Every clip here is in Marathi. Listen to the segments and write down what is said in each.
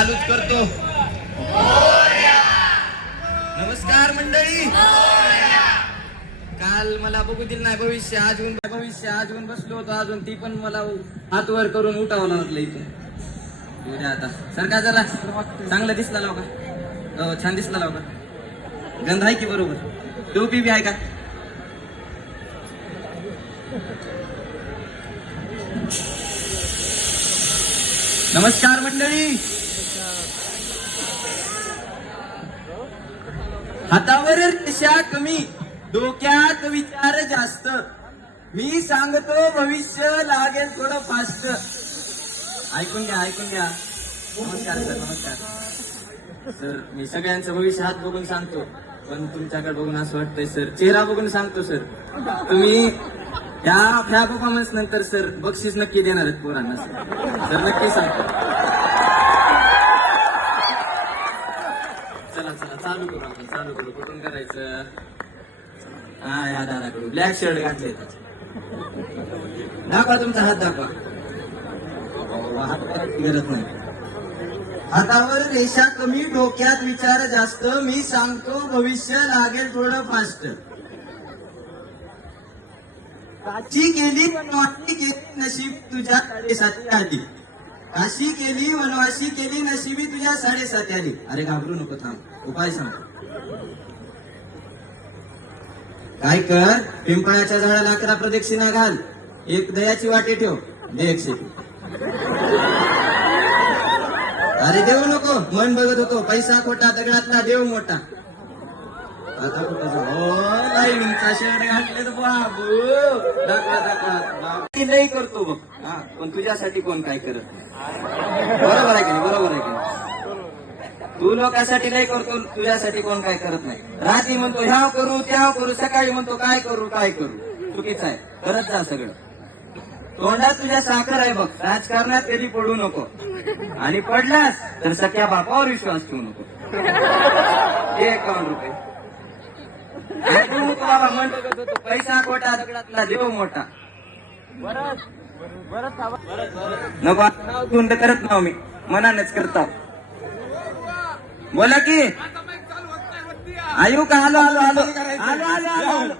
चालूच करतो. नमस्कार मंडळी. काल मला बघू दिलं नाही भविष्य आजून बसलो होतो. अजून ती पण मला हात वर करून उठावं लागलं इथून. उद्या आता सरकार जरा चांगलं दिसला लाव का? हो छान दिसला लाव का? गंध आहे की बरोबर? टोपी बी आहे का? नमस्कार मंडळी. हातावर रेषा कमी, डोक्यात विचार जास्त. मी सांगतो भविष्य लागेल थोडं फास्ट. ऐकून घ्या. नमस्कार सर. नमस्कार सर. मी सगळ्यांचं भविष्य हात बघून सांगतो, पण तुमच्याकडे बघून असं वाटतंय सर, चेहरा बघून सांगतो सर. तुम्ही ह्या परफॉर्मन्स नंतर सर बक्षीस नक्की देणार आहेत पोरांना सर नक्की सांगतो. चला चालू करू. कुठून करायचं? हा या दादाकडून. ब्लॅक शर्ट घातले. दाखवा तुमचा हात दाखवा. हात गरज नाही. हातावर रेषा कमी, डोक्यात विचार जास्त. मी सांगतो भविष्य लागेल थोडं फास्ट. काशी केली वनवासी केली, नशीब तुझ्या 7:30 आली. काशी केली वनवासी केली, नशिबी तुझ्या 7:30 आली. अरे घाबरू नको, थांब, उपाय सांग. काय कर, पिंपळाच्या झाडाला 11 प्रदक्षिणा घाल. एक दयाची वाटी ठेव, दे 100. अरे देऊ नको, मन बघत होतो. पैसा खोटा, दगडातला देव मोठा. आता कुठं लाईनिंगचा शर्ट घातले तर बाबू दाखवा लई करतो बघ. हा पण तुझ्यासाठी कोण काय करत नाही. बरोबर आहे की नाही? तू लोकांसाठी लई करतो, तुझ्यासाठी कोण काय करत नाही. रात्री म्हणतो ह्या करू त्या करू, सकाळी म्हणतो काय करू. चुकीचं आहे. करत जा सगळं. तोंडात तुझ्या साखर आहे बघ. राजकारणात कधी पडू नको, आणि पडलास तर सख्या बापावर विश्वास ठेवू नको. 51 रुपये बाबा मन बघत होतो. पैसा खोटा, दगडातला देव मोठा. नको नाव तर करत नाव मी मनानेच करता. बोला की आयु का? आलो.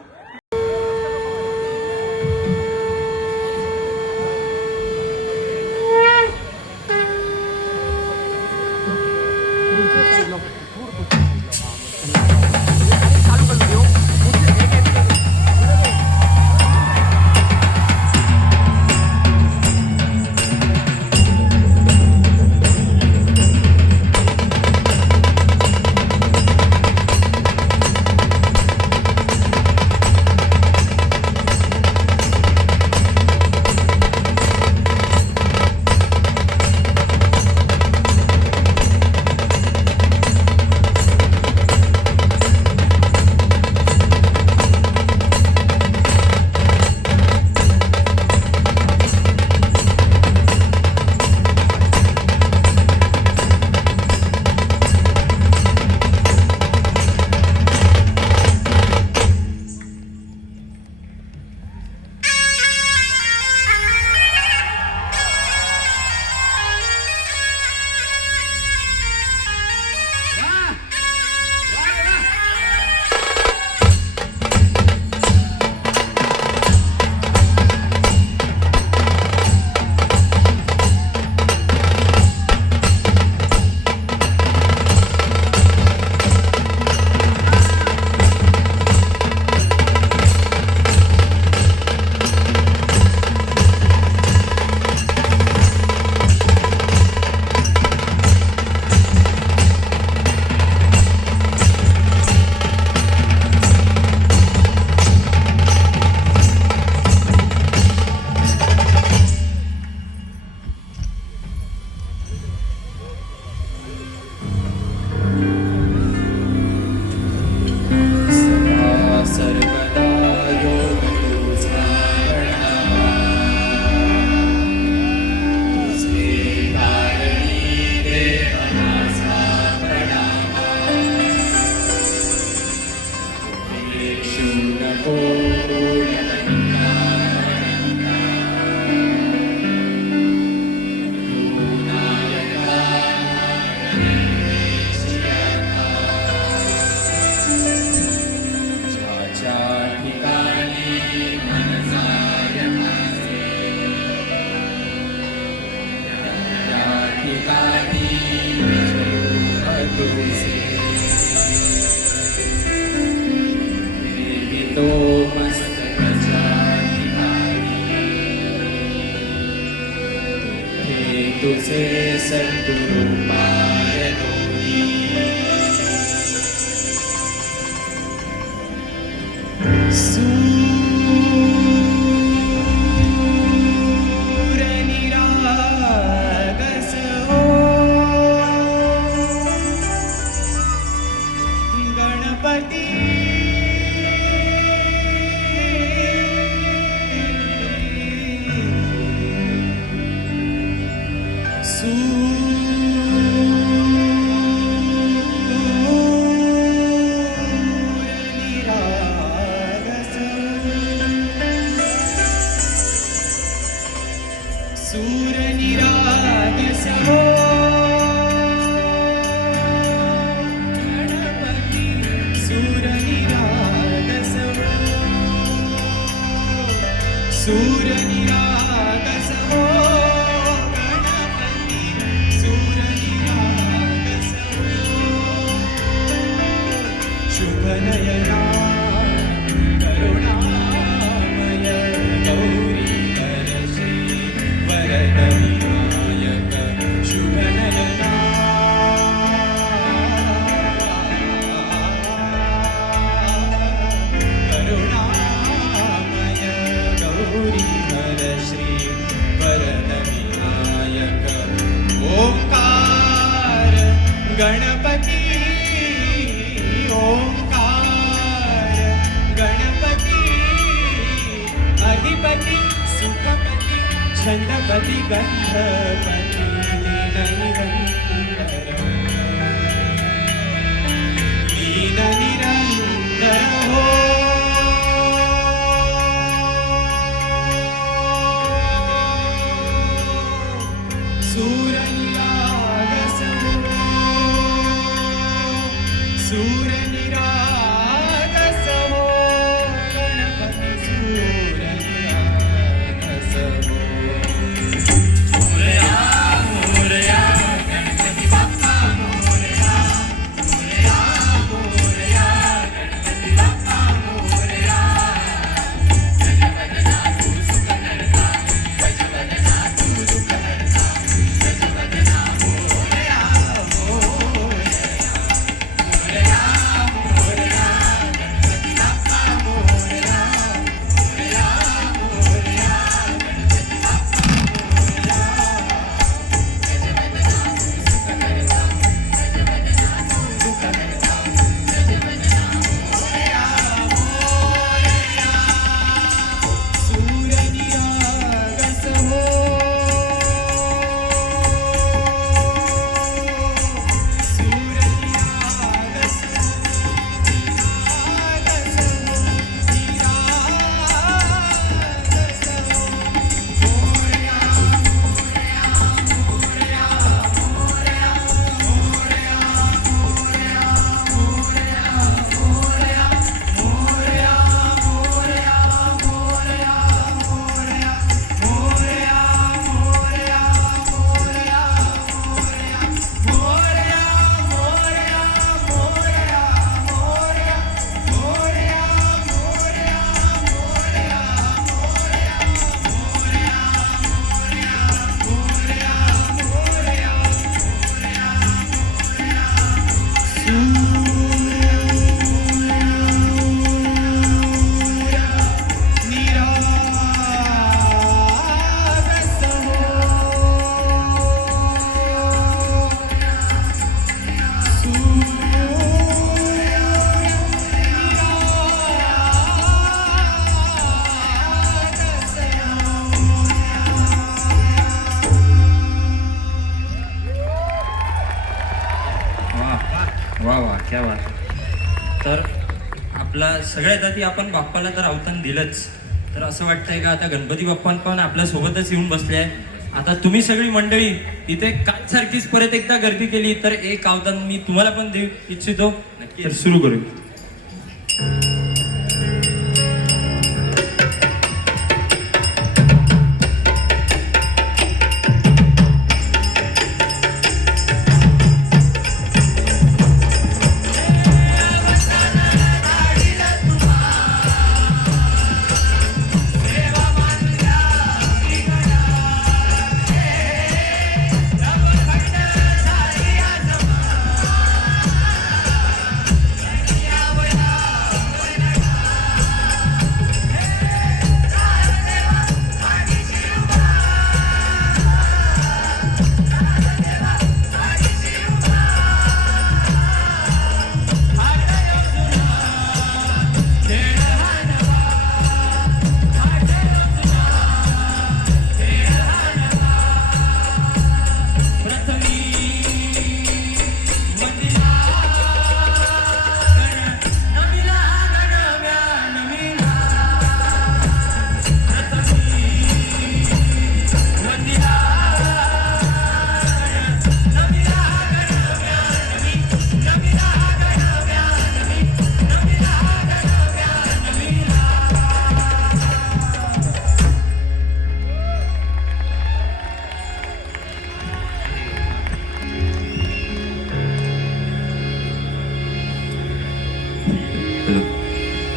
तुझे सद्गुरु पाय दोरी सूर निरागस हो गणपती गणपती ओंकार गणपती अधिपती सुखपती छंदपती गंधपती लीन निरंतर हो सूर निरागस हो गणपती सूर निरागस हो मोरया मोरया गणपती बाप्पा मोरया मोरया मोरया गणपती बाप्पा मोरया गजबदना तू सुख करता गजबदना तू दुःख हरता गजबदना मोरया वा वा क्या बात. तर आपला सगळ्यात आधी आपण बाप्पाला तर अवतान दिलंच, तर असं वाटतंय का आता गणपती बाप्पा पण आपल्या सोबतच येऊन बसले आहे. आता तुम्ही सगळी मंडळी तिथे काल सारखीच परत एकदा गर्दी केली तर एक अवदान मी तुम्हाला पण देऊ इच्छितो. तर सुरू करू.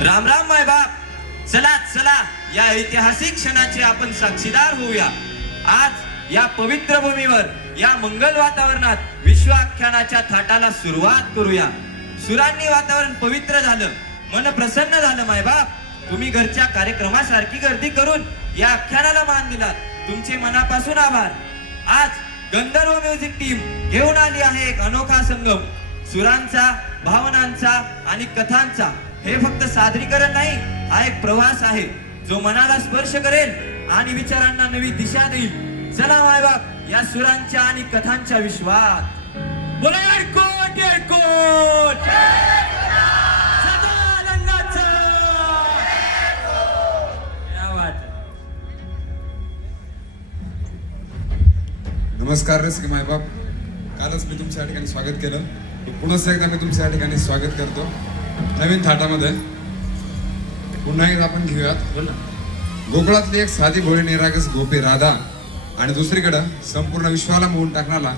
राम राम माय बाप. चला चला या ऐतिहासिक क्षणाचे आपण साक्षीदार होऊया. आज या पवित्र भूमीवर या मंगल वातावरणात विश्वाख्यानाच्या थाटाला सुरुवात करूया. सुरांनी वातावरण पवित्र झालं, मन प्रसन्न झालं. माय बाप, तुम्ही घरच्या कार्यक्रमासारखी गर्दी करून या आख्यानाला मान दिलात. तुमचे मनापासून आभार. आज गंधर्व म्युझिक टीम घेऊन आली आहे एक अनोखा संगम सुरांचा, भावनांचा आणि कथांचा. हे फक्त सादरीकरण नाही, हा एक प्रवास आहे जो मनाला स्पर्श करेल आणि विचारांना नवी दिशा देईल. चला मायबाप, या सुरांच्या आणि कथांच्या विश्वात बोला येळकोट येळकोट. सदानंदाचा क्या बात है. नमस्कार रसिक मायबाप. कालच मी तुमच्या ठिकाणी स्वागत केलं, पुन्हा एकदा मी तुमच्या ठिकाणी स्वागत करतो नवीन थाटामध्ये. पुन्हा एकदा आपण घेऊयात गोकुळातली एक साधी भोळी निरागस गोपी राधा आणि दुसरीकडं संपूर्ण विश्वाला मोहून टाकणारा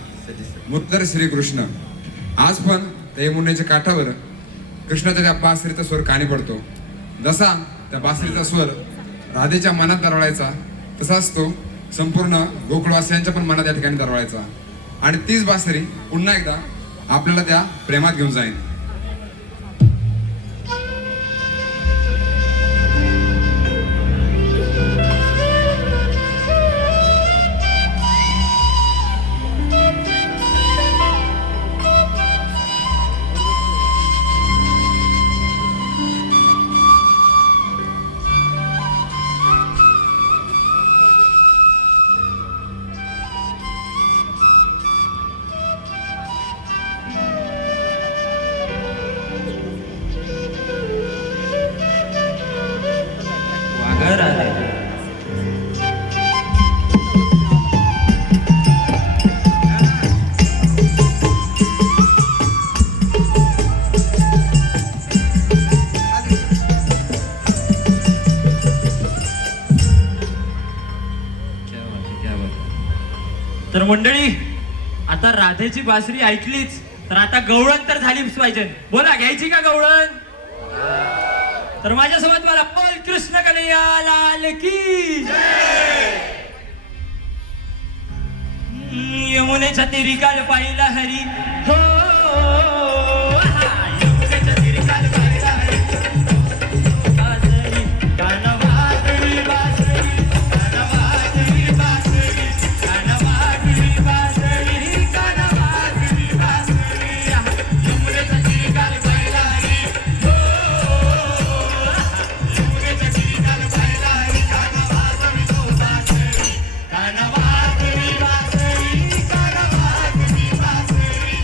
मुत्तर श्रीकृष्ण. आज पण त्या यमुनेच्या काठावर कृष्णाच्या त्या बासरीचा स्वर कानी पडतो. जसा त्या बासरीचा स्वर राधेच्या मनात दरवळायचा, तसाच तो संपूर्ण गोकुळवासियांच्या पण मनात या ठिकाणी दरवळायचा. आणि तीच बासरी पुन्हा एकदा आपल्याला त्या प्रेमात घेऊन जाईल. वाघर आले. तर मंडळी, आता राधेची बासरी ऐकलीच तर आता गवळण तर झालीच पाहिजे. बोला, घ्यायची का गवळण? तर माझ्यासोबत मला बोल कृष्ण कन्हैया लाल की जय. यमुनेच्या तीरी काल पाहिला हरी हो, यमुनेच्या तीरी काल पाहिला हरी. बासरी कान वाजली बासरी, कान वाजली बासरी, कान वाजली बासरी, कान वाजली बासरी. यमुनेच्या तीरी काल पाहिला हरी हो, यमुनेच्या तीरी काल पाहिला हरी. कान वाजली तो बासरी, कान वाजली बासरी, कान वाजली बासरी.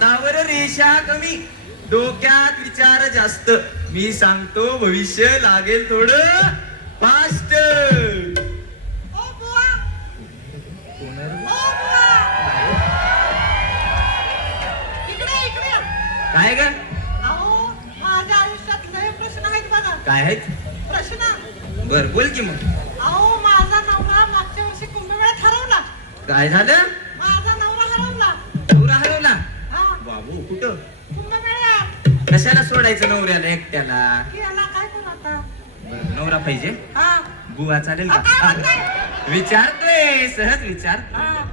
हातावर रेषा कमी, डोक्यात विचार जास्त. मी सांगतो भविष्य लागेल थोडं फास्ट. काय ग? अहो माझ्या आयुष्यात लय प्रश्न आहेत बघा. काय आहेत? प्रश्न. बर बोल की मग. अहो माझा नवरा मागच्या वर्षी कुंभमेळ्यात हरवला. काय झालं? माझा नवरा हरवला. नवरा हरवला? हा बाबू कुठं? कुंभमेळ्यात. कशाला सोडायचं नवऱ्याला एकट्याला? याला काय करू आता? नवरा पाहिजे? हा बुवा चालेल काय का? म्हणताय? विचारतोय, सहज विचारतोय. हा,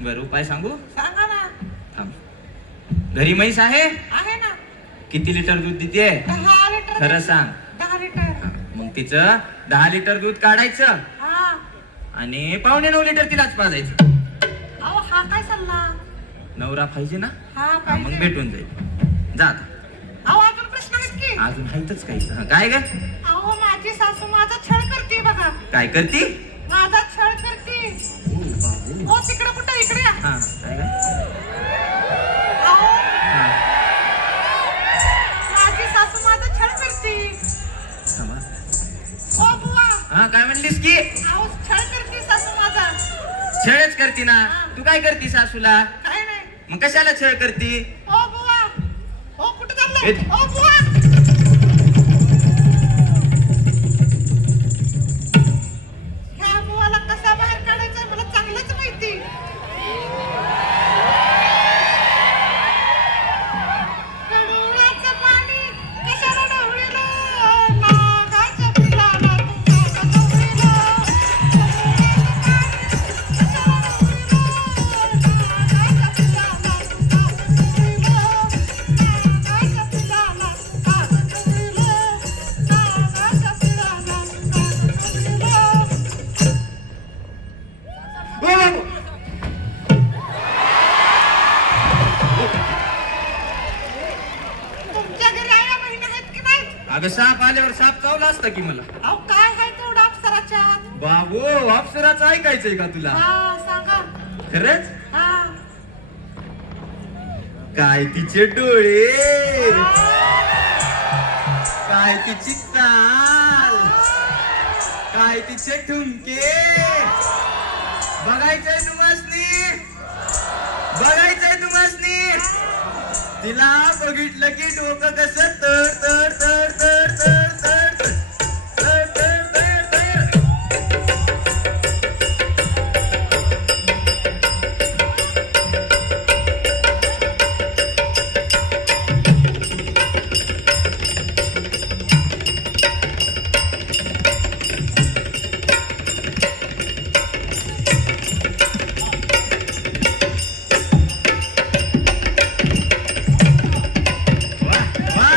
बर उपाय सांगू? सांगा ना. थांब. घरी म्हैस आहे? आहे ना. किती लिटर दूध देते? 10 लिटर. खरं सांग. 10 लिटर. मग तिचं 10 लिटर दूध काढायचं हा. आणि 8.25 लिटर तिलाच पाजायचं. अहो हा काय सल्ला? नवरा पाहिजे ना? हा हा, मग पाहिजे. भेटून जाईल. जा आता. अहो अजून प्रश्न आहेत की? अजून हायतच काही. हा, काय ग? अहो माझी सासू माझा छळ करते बघा. काय करती? माझा छळ करते. हो तिकडे कुठं इकडे या. हा काय ग? अहो हा, माझी सासू माझा छळ करते. थांबा. ओ बुवा. हा काय म्हणलीस की? अहो छळ करते सासू माझा. छळच करती ना? तू काय करती सासूला? काय नाही. मग कशाला छळ करती? ओ बुवा. ओ कुठं चाललंय? ए- ओ बुवा. ह्या बुवाला कसा बाहेर काढायचा मला चांगलंच माहिती. डोळ्याचं पाणी कशाला ढवळीलं? नागाच्या पिलाला तुझ्या ढवळीलं. कशाला ढवळीलं? नागाच्या पिलाला तुझ्या ढवळीलं. नागाच्या पिलाला तुझ्या ढवळीलं. नागाच्या पिलाला तुझ्या ढवळीलं. तुमच्या घरी आया बहिणी आहेत की नाही? अगं साप आल्यावर साप चावला असता की मला. अहो काय आहे तेवढं अप्सराच्या आत? बाबू अप्सराचं ऐकायचंय का तुला? हा सांगा. खरंच? हा. काय तिचे डोळे, काय तिची चाल, काय तिचे ठुमके. बघायचंय तुम्हासनी? बघायचंय तुम्हासनी? तिला बघितलं की डोकं कसं तर तर तर तर तर तर तर तर तर तर. वा वा.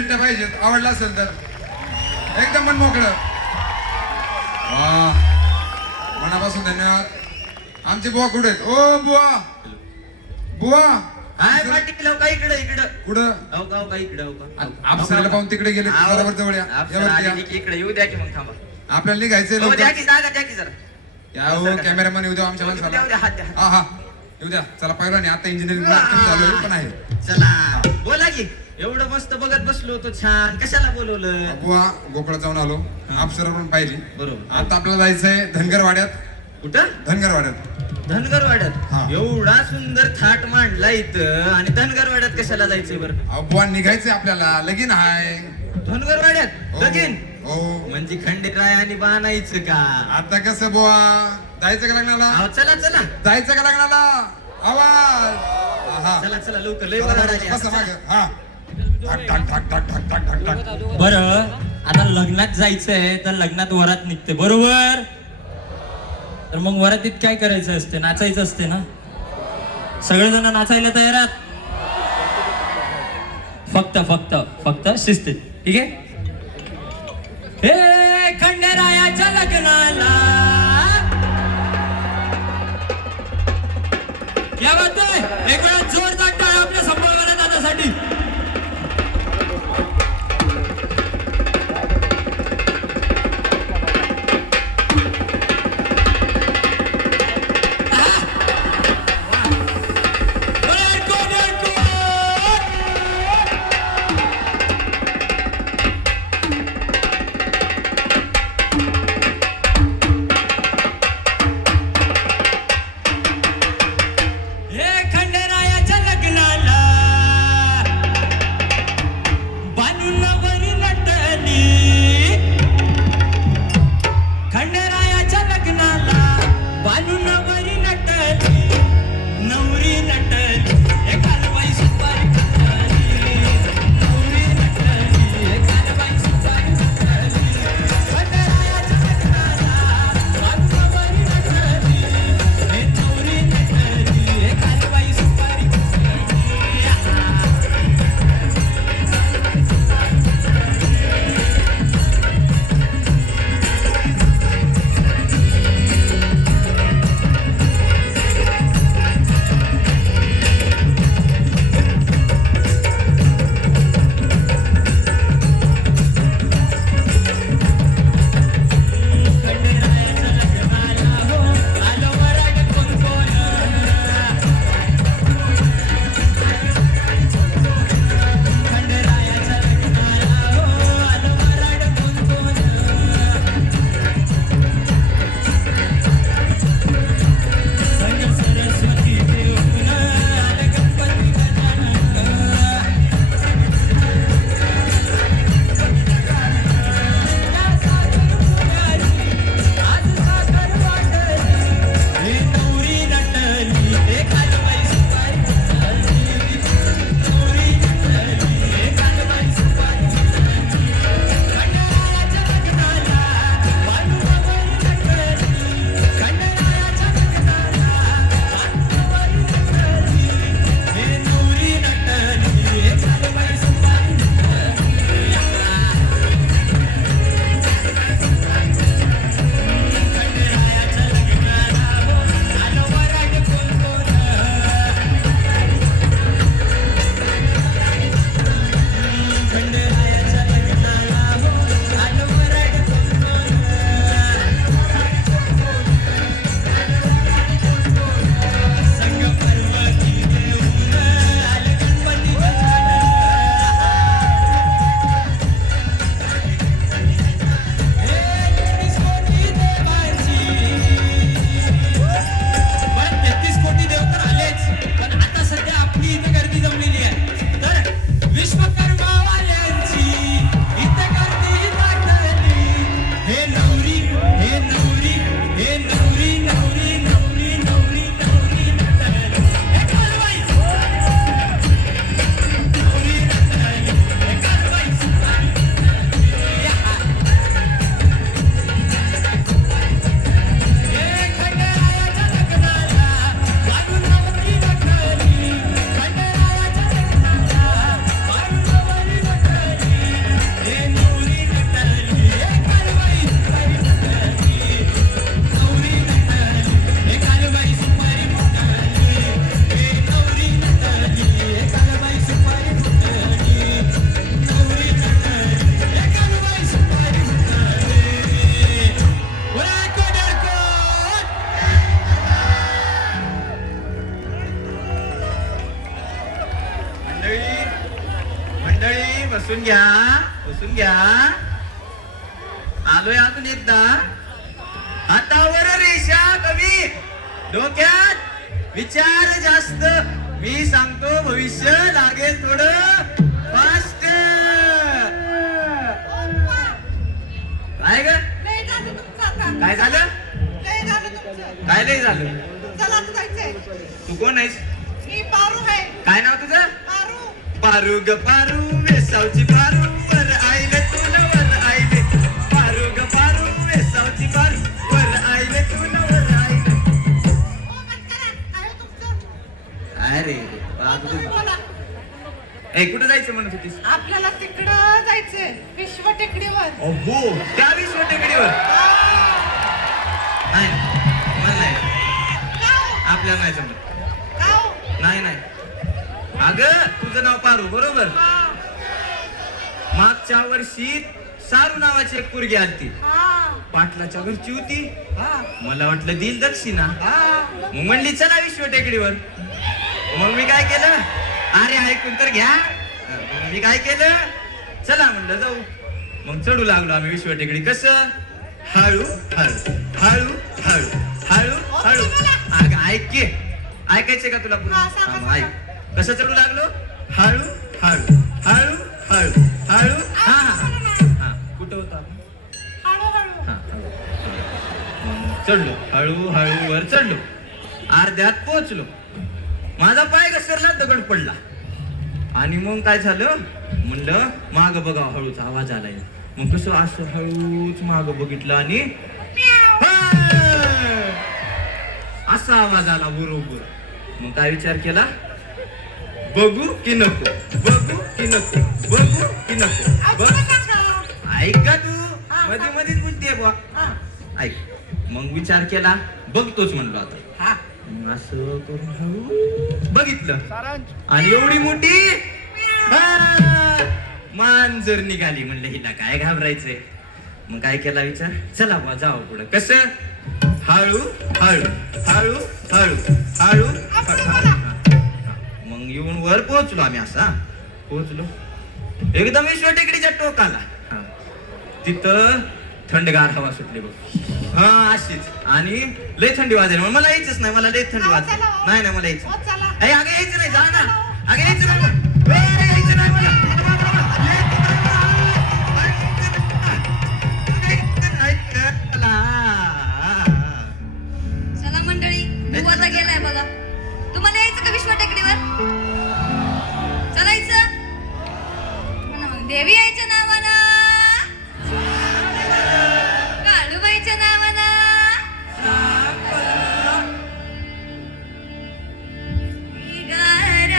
शिट्ट्या पाहिजेत आवडला असेल तर एकदम मन मोकळं. वा मनापासून धन्यवाद. आमचे बुवा कुठे आहेत? ओ बुवा बुवा हाय पाटील हो का इकडं इकडं कुठं हो का इकडं हो का आपल्याला पाहून तिकडे गेले बरोबर जवळ या. अप्सरा यावरती आली या. की इकडे येऊ द्या की मग थांबा. आपल्याला निघायचंय हो द्या लवकर. की जागा द्या की जरा. या हो कॅमेरामॅन येऊ द्या आमच्या येऊ द्या, माणसाला. हात द्या. हा हा येऊ द्या. चला पहिला नाही आता इंजिनिअरिंग चालू आहे पण आहे. चला बोला की एवढं मस्त बघत बसलो होतो छान कशाला बोलवलं. बुवा गोकुळात जाऊन आलो अप्सरा पण पाहिली. बरोबर. आता आपल्याला जायचंय धनगरवाड्यात. कुठं धनगरवाड्यात धनगरवाड्यात. हा. एवढा सुंदर थाट मांडला इथं आणि धनगरवाड्यात कशाला जायचंय बरं. अहो, बुवा निघायचंय आपल्याला लगीन हाय. धनगरवाड्यात हो. लगीन हो म्हणजे खंडेराय आणि बाणायचं का. आता कसं बुवा जायचं का लग्नाला? अहो, चला चला जायचं का लग्नाला? आवाज हा चला चला लवकर लय चला, वराड बसा, आली. बसा मागं. हा ठाक ठाक ठाक ठाक ठाक ठाक ठाक ठाक. बरं आता लग्नात जायचंय तर लग्नात वरात निघते बरोबर. तर मग वरातीत काय करायचं असते? नाचायचं असते ना. सगळेजण नाचायला तयार आहात? फक्त फक्त फक्त शिस्तीत ठीक आहे. हे खंडेरायाच्या लग्नाला क्या बात आहे. एक वेळा जोरदार टाळ्या आपल्या संभाळवाल्या दादासाठी. बसून घ्या, बसून घ्या. आलोय अजून एकदा. हातावर रेषा कमी, डोक्यात विचार जास्त. मी सांगतो भविष्य लागेल थोडं फास्ट. काय ग लय झालं तुमचं आता. काय झालं? लय झालं तुमचं. काय लय झालं? चला आता जायचंय. तू कोण आहेस? मी पारू आहे. काय नाव तुझं? पारू. पारू ग पारू वेसावची पारू वर आईले तुला वर आईले. पारू ग पारू वेसावची पारू वर आईले तुला वर आईले. हो, बंद करा. आहे तुमचं. अरे तुम्ही बोला. ए कुठं जायचं म्हणत होतीस? आपल्याला तिकडं जायचंय विश्व टेकडीवर. अहो त्या विश्व टेकडीवर. नाही मला नाही, का हो? आपल्याला नाही जमत. का हो? नाही नाही. अगं तुझं नाव पारू बरोबर. हा. मागच्या वर्षी सारू नावाची एक पोरगी आलती. हा. पाटलाच्या घरची होती. हा. मला वाटलं दिल दक्षिणा. हा. मग म्हणली चला विश्व टेकडीवर. मग मी काय केलं, अरे ऐकून तर घ्या. मग मी काय केलं, चला म्हणलं जाऊ. मग चढू लागलो आम्ही विश्व टेकडी. कसं हळू हळू हळू हळू हळू हळू. अगं ऐक की, ऐकायचंय का तुला पुढं? हा, सांगा, हा, मग ऐक. सांगा. कसं चढू लागलो, हळू हळू हळू हळू हळू. हा हा. कुठं होता आपण? हळूहळू. हा, मग चढलो, हळू हळू वर चढलो. अर्ध्यात पोहोचलो. माझा पाय घसरला, दगड पडला. आणि मग काय झालं, म्हणलं माग बघा, हळूच आवाज आलाय. मग कसं असं हळूच माग बघितलं आणि असा आवाज आला बरोबर. मग काय विचार केला, बघू की नको, बघू की नको, बघू की नको. बघ ऐक का तू, मध्ये मध्येच बोलतेय बुवा. हा. ऐक. मग विचार केला, बघतोच म्हणलो आता. हा. मग असं करून हळू बघितलं आणि एवढी मोठी मांजर निघाली. म्हणलं हिला काय घाबरायचंय. मग काय केला विचार, चला बा जाऊ पुढं. कसं हळू हळू हळू हळू हळू. मग येऊन वर पोहोचलो आम्ही. असा पोहोचलो एकदम विश्व टेकडीच्या टोकाला. तिथं थंडगार हवा सुटली बघ. हा अशीच. आणि लय थंडी वाजायला. मला यायचंच नाही, मला लय थंडी वाजली. नाही नाही मला यायचं. हो, चला. अगं यायचं नाही, जा ना. अगं यायचं नाही मला. यायचं नाही मला. चला मंडळी, आता गेलाय बघा. तुम्हाला यायचं का विश्व टेकडीवर? चलायचं म्हणा मग. देवी यायच्या नावानं, काळूबाईच्या नावानं, गार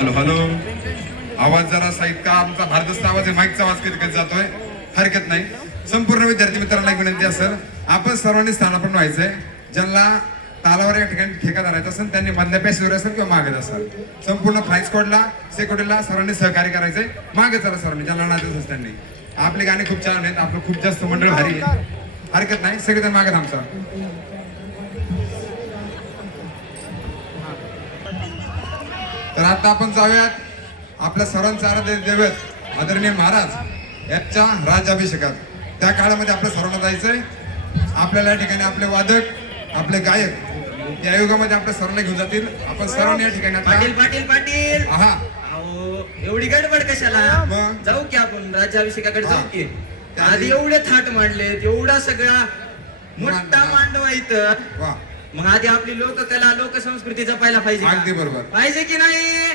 हॅलो हॅलो, आवाज जरा इतका आमचा भारदस्त आवाज आहे, माईकचा आवाज कधी कधी जातोय, हरकत नाही. संपूर्ण विद्यार्थी मित्रांना एक विनंती असेल, आपण सर्वांनी स्थानापन्न व्हायचंय. ज्यांना तालावर या ठिकाणी ठेका धरायचा असेल त्यांनी मधल्या पॅसेजवर असेल किंवा मागे असेल, संपूर्ण फ्लाईट स्क्वॉडला सिक्युरिटीला सर्वांनी सहकार्य करायचंय. मागे चला सर्वांनी, ज्यांना नाचत असेल त्यांनी. आपली गाणी खूप छान आहेत, आपलं खूप जास्त मंडळ भारी आहे, हरकत नाही, सगळेजण मागे थांबसा. तर आता आपण जाऊयात आपल्या सर्वांचे आराध्य दैवत आदरणीय महाराज यांच्या राज्याभिषेकात. त्या काळामध्ये आपल्या सर्वांना जायचंय. आपल्याला या ठिकाणी आपले वादक, आपले गायक या युगामध्ये आपल्या सर्वांना घेऊन जातील. आपण सर्वांनी या ठिकाणी पाटील पाटील पाटील, हा अहो एवढी गडबड कशाला? मग? जाऊ की आपण राज्याभिषेकाकडे जाऊ की. आधी एवढे थाट मांडलेत, एवढा सगळा मोठा मांडवा इथं. वा, मग आधी आपली लोककला लोकसंस्कृती जपायला पाहिजे का? अगदी बरोबर. पाहिजे की नाही?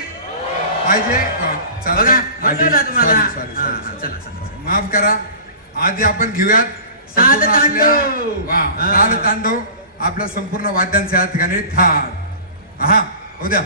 पाहिजे. बघा म्हणलं ना तुम्हाला. Sorry, हा, sorry, हा, sorry. चला चला. माफ करा. आधी आपण घेऊयात साध संपूर्ण आपल्या- तांडव. वा, हा. साध तांडव आपल्या संपूर्ण वाद्यांच्या या ठिकाणी थाट. हा, उद्या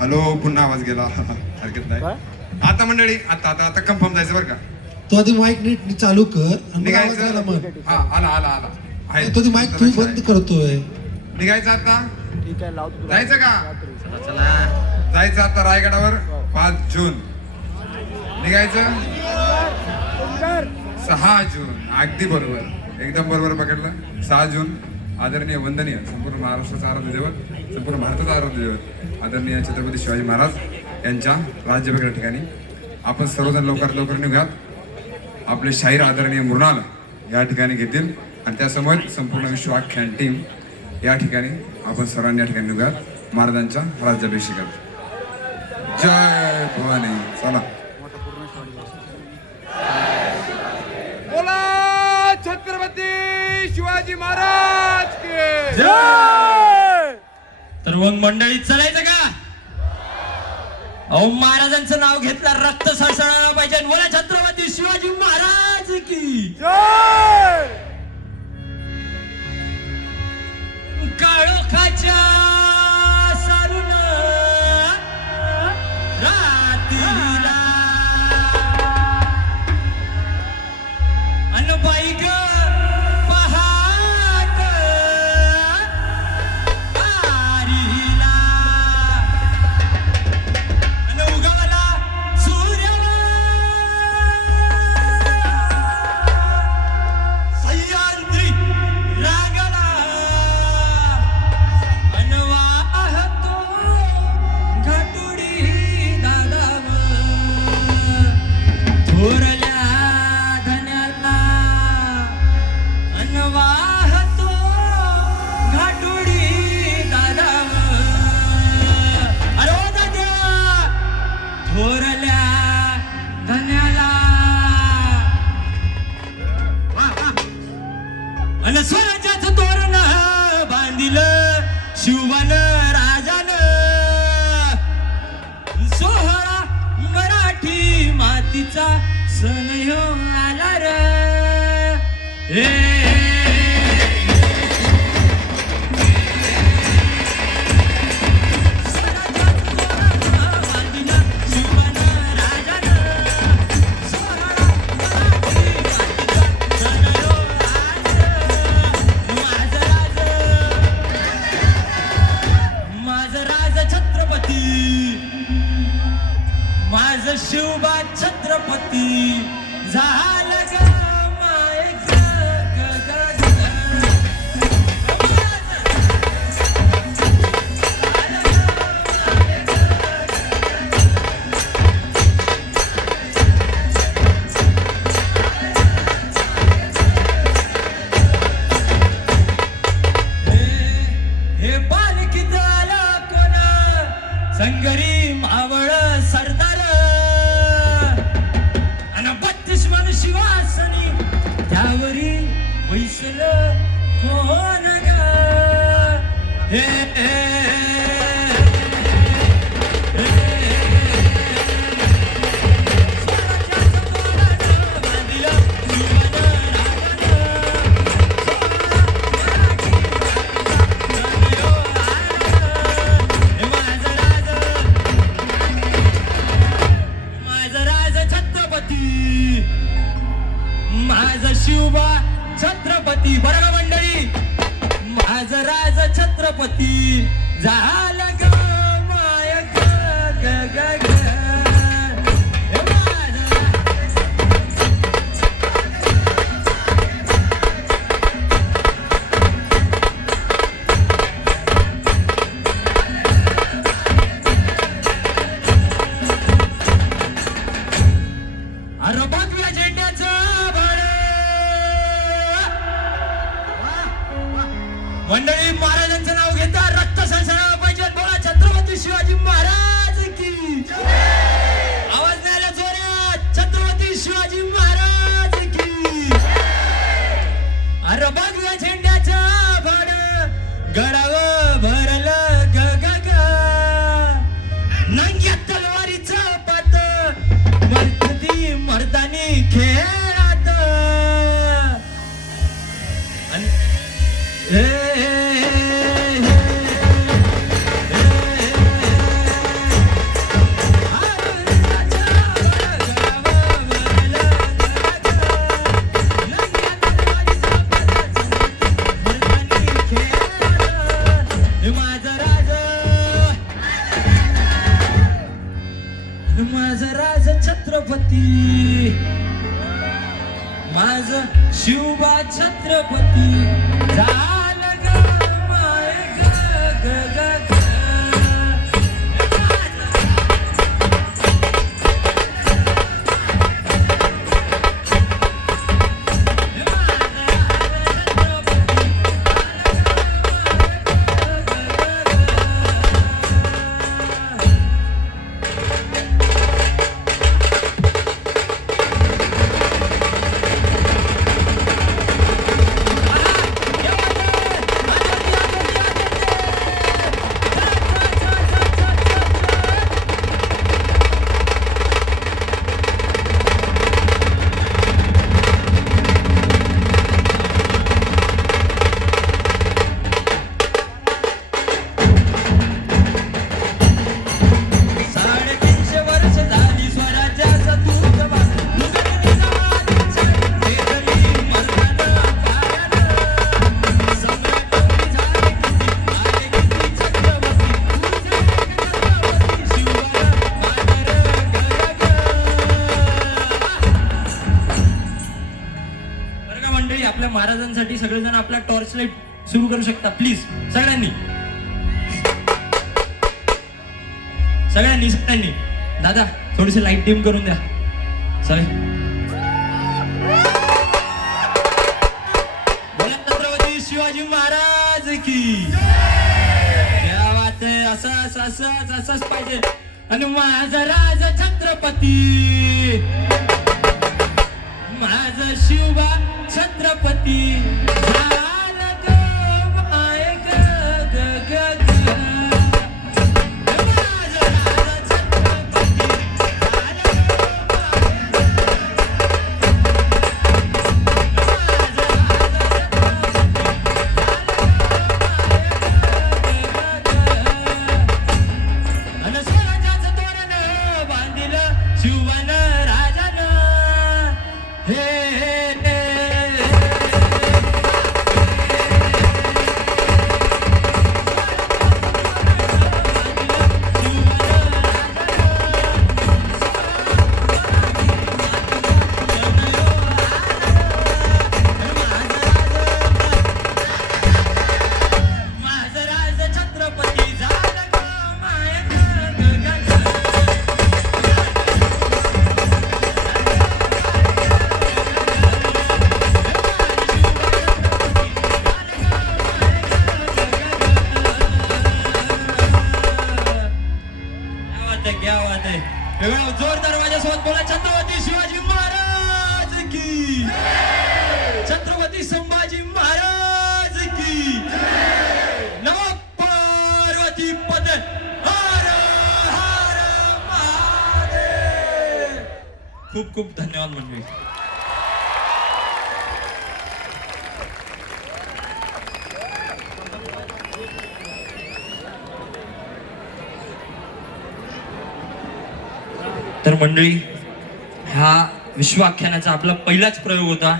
हॅलो, पुन्हा आवाज गेला. हरकत नाही. आता मंडळी, आता आता आता कन्फर्म जायचं बरं का. तो आधी माईक नीट चालू कर आणि मग आवाज आला मग. हा, आला आला आला आहे. तो माईक तू बंद करतोय. निघायचं आता, जायचं का? चला चला. जायचं आता रायगडावर 5 जून. निघायचं 6 जून. अगदी बरोबर, एकदम बरोबर पकडलं. 6 जून. आदरणीय वंदनीय संपूर्ण महाराष्ट्राचा आराध्य दैवत, संपूर्ण भारताचा आराध्य दैवत आदरणीय छत्रपती शिवाजी महाराज यांच्या राज्याभिषेक ठिकाणी आपण सर्वजण लवकरात लवकर निघूयात. आपले शाहीर आदरणीय मृणाल या ठिकाणी घेतील आणि त्यासमोर संपूर्ण विश्वाख्यान टीम या ठिकाणी आपण सर्वांनी या ठिकाणी निघूयात महाराजांच्या राज्याभिषेकात. जय भवानी. चला. बोला छत्रपती शिवाजी महाराज की तर मग मंडळीत चलायचं का? अहो महाराजांचं नाव घेतलं रक्त सळसळायला पाहिजे. बोला छत्रपती शिवाजी महाराज की काळोखाच्या सारून रात्रीला अन बाईक पहाट आरीला अन उगवला सूर्याला सह्याद्री रांगला अन वाहतो घाटुडी दादाव थोरल्या धन्याला अन वाहतो घाटुडी दादाव अरे दाद्या थोरल्या धन्याला अन स्वराज्याचं तोरण बांधिलं शिववन राजानं. सोहळा मराठी मातीचा सण ह्यो आला र ए माझं शिवबा छत्रपती झालं ग माय ग ग ग ग. हे पालखीत आला कोणा संगरी मावळ सरदार आणि 32 मन शिवासनी त्यावरी बैसल कोण ग हे माझं शिवबा छत्रपती. बरं का मंडळी, माझं राज छत्रपती झालं ग माय ग ग ग ग. हे माझं अरे भगव्या झेंड्याचं बळ. मंडळी, महाराजांचं नाव घेता रक्त सळसळायला पाहिजे. बोला छत्रपती शिवाजी महाराज की. आवाज नाही आला जोरात. छत्रपती शिवाजी महाराज की. अरे भगव्या झेंड्याचं बळ गडावर भरलं ग ग ग. नंग्या तलवारीचं पात मर्दी मर्दानी खेळात. आणि माझं राज छत्रपती, माझं शिवबा छत्रपती झालं ग माय ग ग ग ग. आपल्या महाराजांसाठी सगळेजण आपला टॉर्च लाईट सुरू करू शकता प्लीज. सगळ्यांनी सगळ्यांनी दादा थोडीशी लाईट डिम करून द्या. सगळे बोला छत्रपती शिवाजी महाराज की. क्या बात आहे. असंच पाहिजे. आणि माझा राज छत्रपती, माझं शिवबा छत्रपती झालं ग माय ग ग ग ग. माझं राज छत्रपती झालं ग माय ग ग ग. वेगळं जोरदार माझ्यासोबत बोला. छत्रपती शिवाजी महाराज की, छत्रपती संभाजी महाराज की, नमो पार्वती पद. हर हर महादेव. खूप खूप धन्यवाद मंडळी. तर मंडळी, हा विश्वाख्यानाचा आपला पहिलाच प्रयोग होता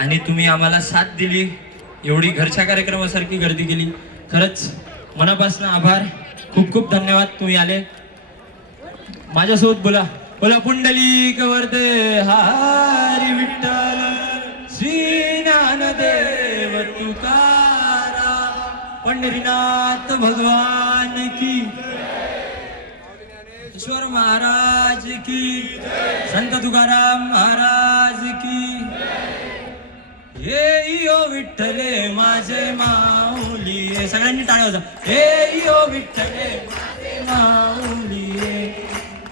आणि तुम्ही आम्हाला साथ दिली, एवढी घरच्या कार्यक्रमासारखी गर्दी केली. खरंच मनापासून आभार. खूप खूप धन्यवाद. तुम्ही आले. माझ्यासोबत बोला. बोला पुंडलिक वरदे हरी विठ्ठल श्री ज्ञानदेव तुकाराम पंढरीनाथ भगवान की, ईश्वर महाराज की, संत तुकाराम महाराज की. हे यो विठ्ठले माझे माऊली. सगळ्यांनी टाळ्या वाजवा. हे यो विठ्ठले माझे माऊली.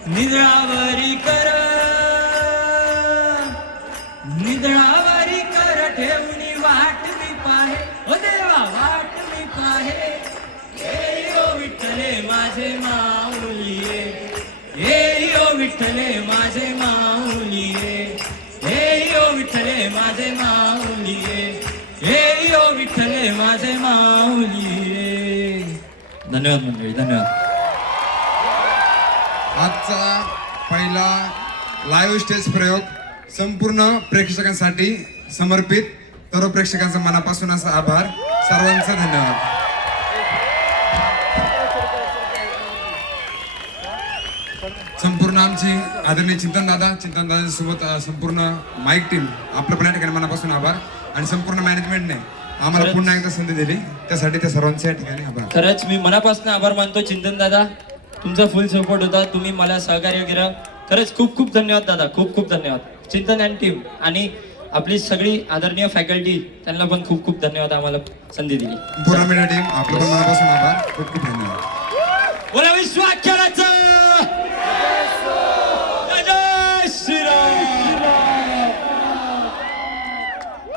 निद्रावरी कर, निद्रावरी कर ठेवणी वाट मी पाहे. ओ देवा वाट मी पाहे. हे यो विठ्ठले माझे माऊली. हे यो विठ्ठले माझे माऊली. हे यो विठ्ठले माझे माऊली. हे यो विठ्ठले माझे माऊली. धन्यवाद मंडळी, धन्यवाद. आजचा पहिला लाईव्ह स्टेज प्रयोग संपूर्ण प्रेक्षकांसाठी समर्पित. सर्व प्रेक्षकांचा मनापासून असा आभार. सर्वांचा धन्यवाद. संपूर्ण आमची आदरणीय चिंतन दादा सोबत संपूर्ण माईक टीम आपलं पण या ठिकाणी मनापासून आभार. आणि संपूर्ण मॅनेजमेंटने आम्हाला पुन्हा एकदा संधी दिली, त्यासाठी त्या सर्वांच्या या ठिकाणी आभार. खरंच मी मनापासून आभार मानतो चिंतन दादा. तुमचा फुल सपोर्ट होता, तुम्ही मला सहकार्य केलं. खरंच खूप खूप धन्यवाद दादा. खूप खूप धन्यवाद चिंतन अँड टीम. आणि आपली सगळी आदरणीय फॅकल्टी, त्यांना पण खूप खूप धन्यवाद आम्हाला संधी दिली. पूर्ण मीडिया टीम आपलं पण मनापासून आभार. खूप खूप धन्यवाद. बोला विश्वाख्या